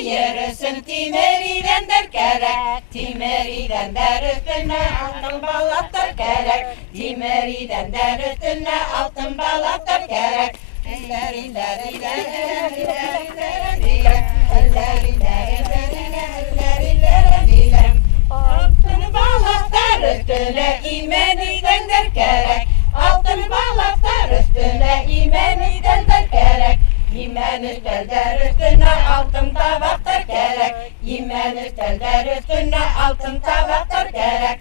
yürüsün Timeriden derkerek, Timeriden der üstüne altın balak derkerek, Timeriden der üstüne altın balak derkerek. Altın balaklar üstüne imeniden derkerek, altın balaklar üstüne imeniden derkerek, yemen üsteller üstüne altın tabak derkerek, yemen üsteller üstüne altın tabak derkerek.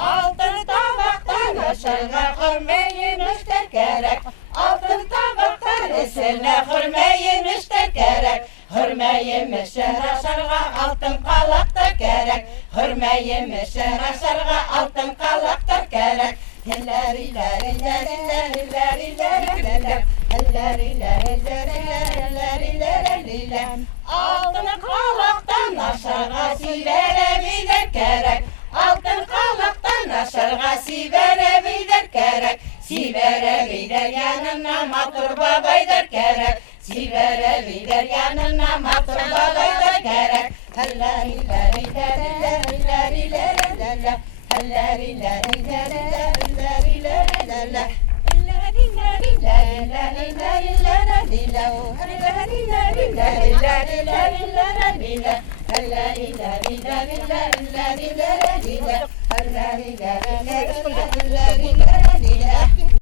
Altın tabaktan aşağı hürmeymiş derkerek, altın tabaktan üstüne hürmeymiş derkerek, hürmeymiş aşağı altın kalak derkerek, hürmeymiş aşağı altın kalak derkerek. Altın kalaktan aşağı sivere derkerek, altın kalaktan aşağı sivere derkerek, sivere bider yanına matur babay derkerek, sivere bider yanına matur babay derkerek.